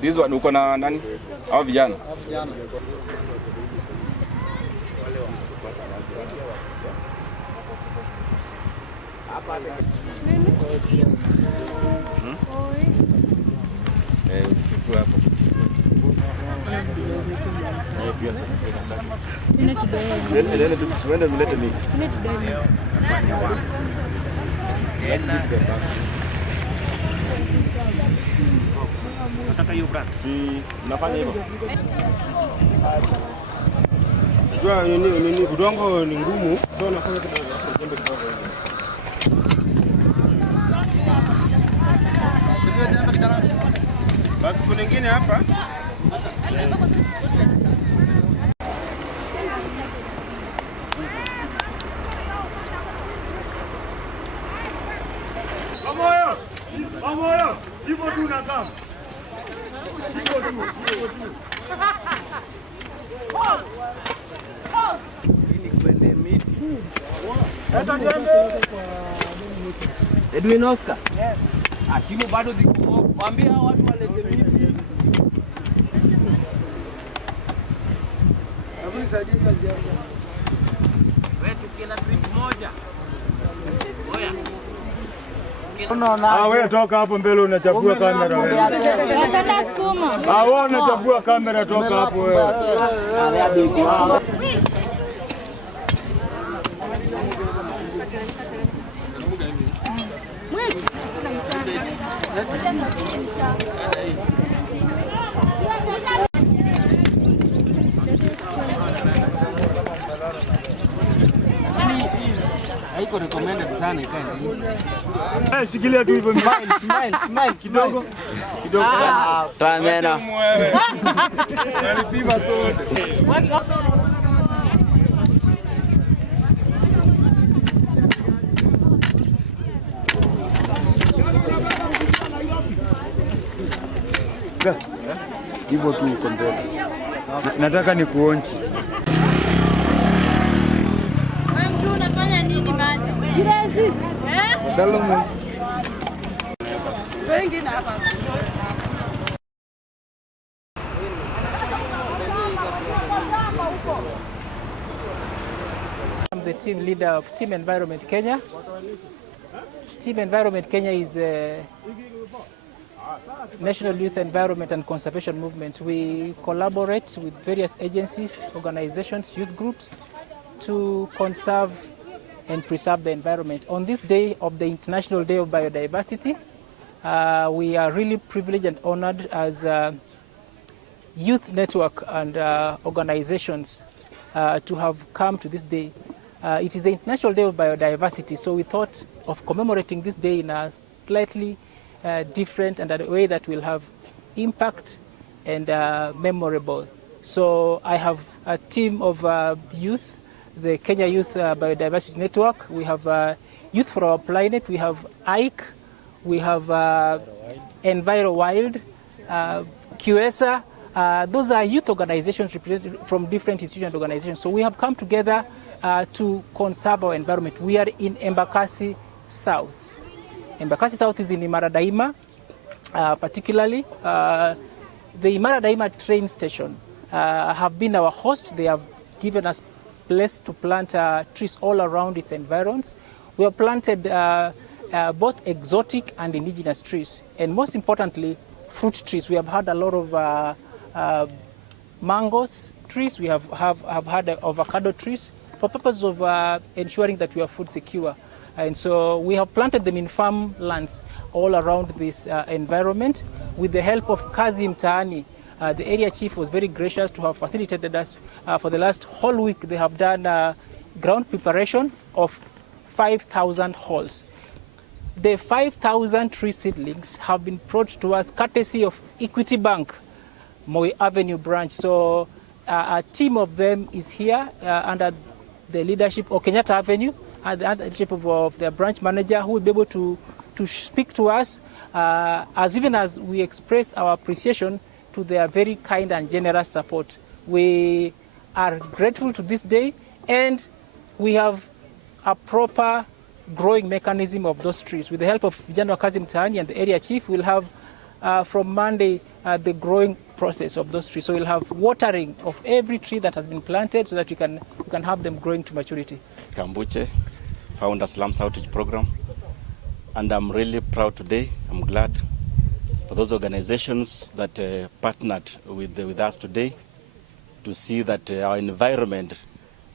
This one uko na nani? Hao vijana. Chukua hapo. Tuende mlete miti. Nataka hiyo brand. Si nafanya hivyo. Unajua nini udongo ni ngumu, so nafanya jembe kidogo hivi. Basi kuna nyingine hapa. Amoyo, hivyo tu na kama. Hivyo tu. Ni kwende miti. Eta jembe. Edwin Oscar. Yes. Akimu bado ziko. Waambie hao watu walete miti. Hebu saidia jembe. Wewe tukienda trip moja. Oya. Wewe toka hapo mbele unachafua kamera wewe. Nataka sukuma. Wewe unachafua kamera toka hapo wewe. Haiko recommended sana ikae. Shikilia tu hivyo. Smile kidogo. Kidogo. Tamena. Alipima sote. Hivyo tu uko mbele. Nataka nikuonje. Wewe unafanya nini maji? Kirezi. Dalamu. Wengine hapa. I'm the team leader of Team Environment Kenya. Team Environment Kenya is a National Youth Environment and Conservation Movement. We collaborate with various agencies, organizations, youth groups to conserve and preserve the environment. On this day of the International Day of Biodiversity, we are really privileged and honored as a youth network and organizations to have come to this day. It is the International Day of Biodiversity, so we thought of commemorating this day in a slightly different and a way that will have impact and memorable. So I have a team of youth, the Kenya Youth Biodiversity Network. We have Youth for Our Planet, we have IKE, we have Enviro Wild, QESA. Those are youth organizations represented from different institutional organizations. So we have come together to conserve our environment. We are in Embakasi South. Embakasi South is in Imara Daima, particularly. The Imara Daima train station have been our host. They have given us place to plant trees all around its environs. We have planted both exotic and indigenous trees, and most importantly, fruit trees. We have had a lot of mangoes trees. We have had avocado trees for purpose of ensuring that we are food secure. And so we have planted them in farm lands all around this environment with the help of Kazi Mtaani. The area chief was very gracious to have facilitated us. For the last whole week, they have done ground preparation of 5,000 holes. The 5,000 tree seedlings have been brought to us courtesy of Equity Bank, Moi Avenue branch. So a team of them is here under the leadership of Kenyatta Avenue, and the leadership of their branch manager, who will be able to speak to us as even as we express our appreciation to their very kind and generous support. We are grateful to this day, and we have a proper growing mechanism of those trees. With the help of Vijana Wakazi Mtaani and the area chief, we'll have from Monday the growing process of those trees. So we'll have watering of every tree that has been planted so that we can have them growing to maturity. Kambuche, founder Slums Outreach Program, and I'm really proud today. I'm glad for those organizations that partnered with us today to see that our environment,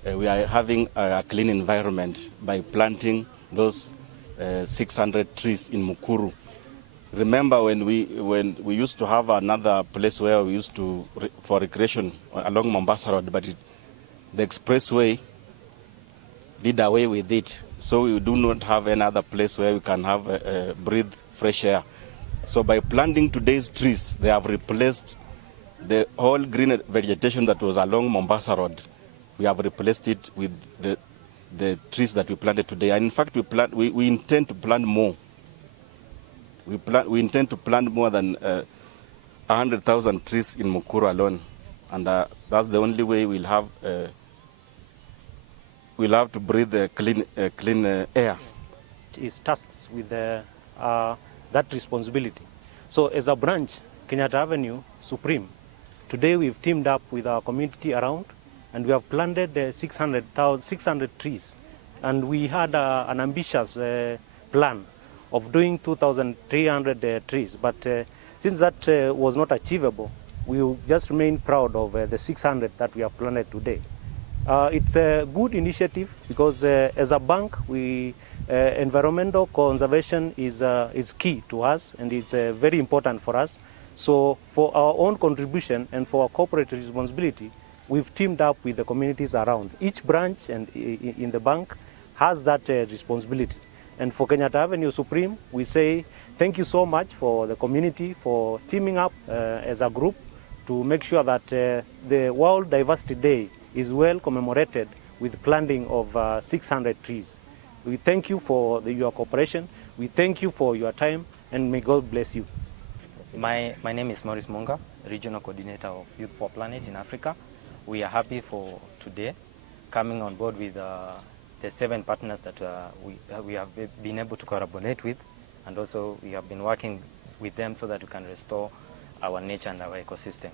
we are having a clean environment by planting those 600 trees in Mukuru. Remember when we used to have another place where we used to for recreation along Mombasa Road, but the expressway did away with it. So we do not have any other place where we can have breathe fresh air. So by planting today's trees, they have replaced the whole green vegetation that was along Mombasa Road. We have replaced it with the trees that we planted today. And in fact, we intend to plant more. We intend to plant more than 100,000 trees in Mukuru alone, and that's the only way we'll have to breathe clean air. Is tasked with that responsibility. So as a branch, Kenyatta Avenue Supreme, today we've teamed up with our community around, and we have planted 600 trees, and we had an ambitious plan of doing 2,300 trees, but since that was not achievable, we will just remain proud of the 600 that we have planted today. It's a good initiative because as a bank, environmental conservation is key to us, and it's very important for us. So for our own contribution and for our corporate responsibility, we've teamed up with the communities around. Each branch and in the bank has that responsibility. And for Kenyatta Avenue Supreme, we say thank you so much for the community for teaming up as a group to make sure that the World Diversity Day is well commemorated with planting of 600 trees. We thank you for your cooperation. We thank you for your time, and may God bless you. My name is Maurice Munga, Regional Coordinator of Youth for Planet in Africa. We are happy for today coming on board with the 7 partners that we have been able to collaborate with, and also we have been working with them so that we can restore our nature and our ecosystem.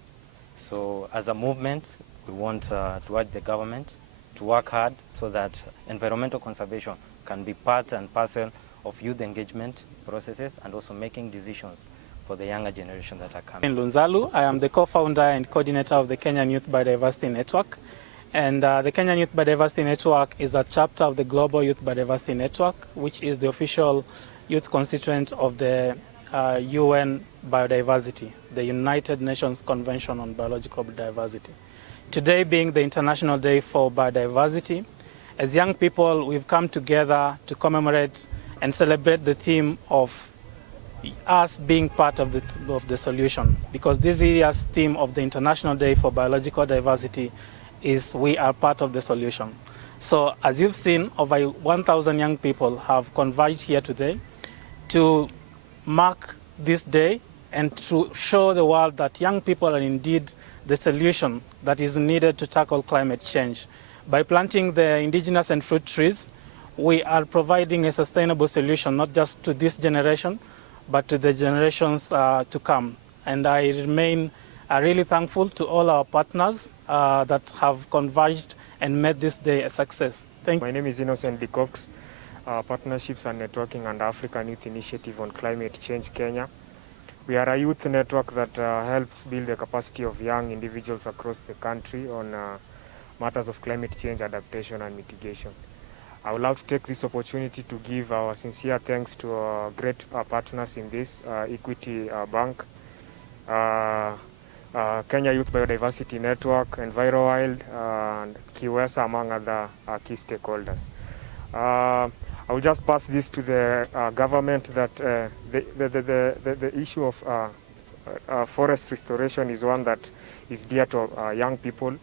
So as a movement, we want to urge the government to work hard so that environmental conservation can be part and parcel of youth engagement processes and also making decisions for the younger generation that are coming. In Lunzalu, I am the co-founder and coordinator of the Kenyan Youth Biodiversity Network. And the Kenyan Youth Biodiversity Network is a chapter of the Global Youth Biodiversity Network, which is the official youth constituent of the UN Biodiversity, the United Nations Convention on Biological Diversity. Today being the International Day for Biodiversity, as young people, we've come together to commemorate and celebrate the theme of us being part of the solution, because this year's theme of the International Day for Biological Diversity is we are part of the solution. So as you've seen, over 1,000 young people have converged here today to mark this day and to show the world that young people are indeed the solution that is needed to tackle climate change. By planting the indigenous and fruit trees, we are providing a sustainable solution, not just to this generation, but to the generations to come. And I remain really thankful to all our partners that have converged and made this day a success. Thank you. My name is Innocent D. Cox, Partnerships and Networking and African Youth Initiative on Climate Change Kenya. We are a youth network that helps build the capacity of young individuals across the country on matters of climate change adaptation and mitigation. I would like to take this opportunity to give our sincere thanks to our great partners in this, Equity Bank, Kenya Youth Biodiversity Network, EnviroWild, and QS, among other key stakeholders. I will just pass this to the government that the issue of forest restoration is one that is dear to young people,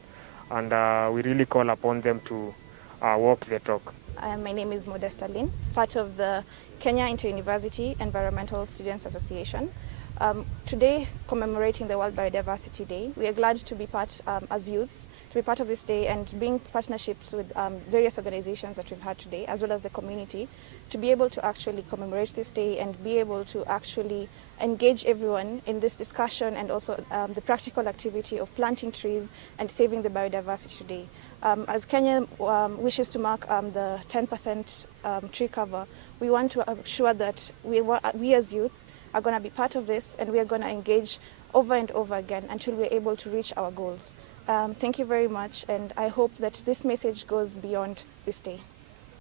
and we really call upon them to walk the talk. My name is Modesta Lin, part of the Kenya Inter-University Environmental Students Association. Today, commemorating the World Biodiversity Day, we are glad to be part, as youths, to be part of this day and bring partnerships with various organizations that we've had today, as well as the community, to be able to actually commemorate this day and be able to actually engage everyone in this discussion and also the practical activity of planting trees and saving the biodiversity today. As Kenya wishes to mark the 10% tree cover, we want to ensure that we as youths are going to be part of this, and we are going to engage over and over again until we're able to reach our goals. Thank you very much, and I hope that this message goes beyond this day.